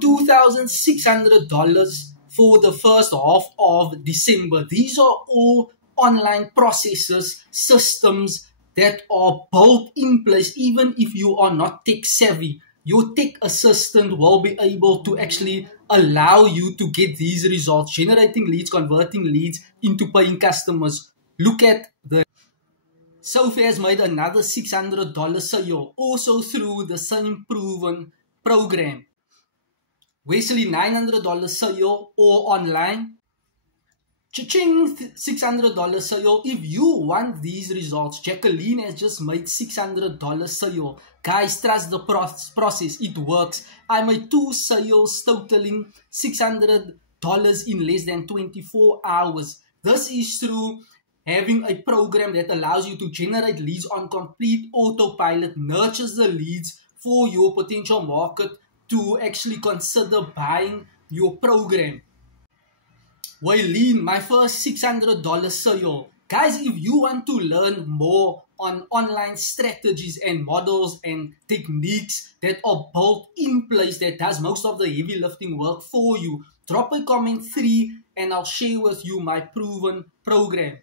$2,600 for the first half of December. These are all online processes, systems that are built in place. Even if you are not tech savvy, your tech assistant will be able to actually allow you to get these results, generating leads, converting leads into paying customers. Look at the Sophie has made another $600 sale, also through the same proven program. Wesley, $900 sale or online. Cha-ching, $600 sale. If you want these results, Jacqueline has just made $600 sale. Guys, trust the process. It works. I made 2 sales totaling $600 in less than 24 hours. This is through having a program that allows you to generate leads on complete autopilot, nurtures the leads for your potential market to actually consider buying your program. Waylene, my first $600 sale. Guys, if you want to learn more on online strategies and models and techniques that are built in place that does most of the heavy lifting work for you, drop a comment 3 and I'll share with you my proven program.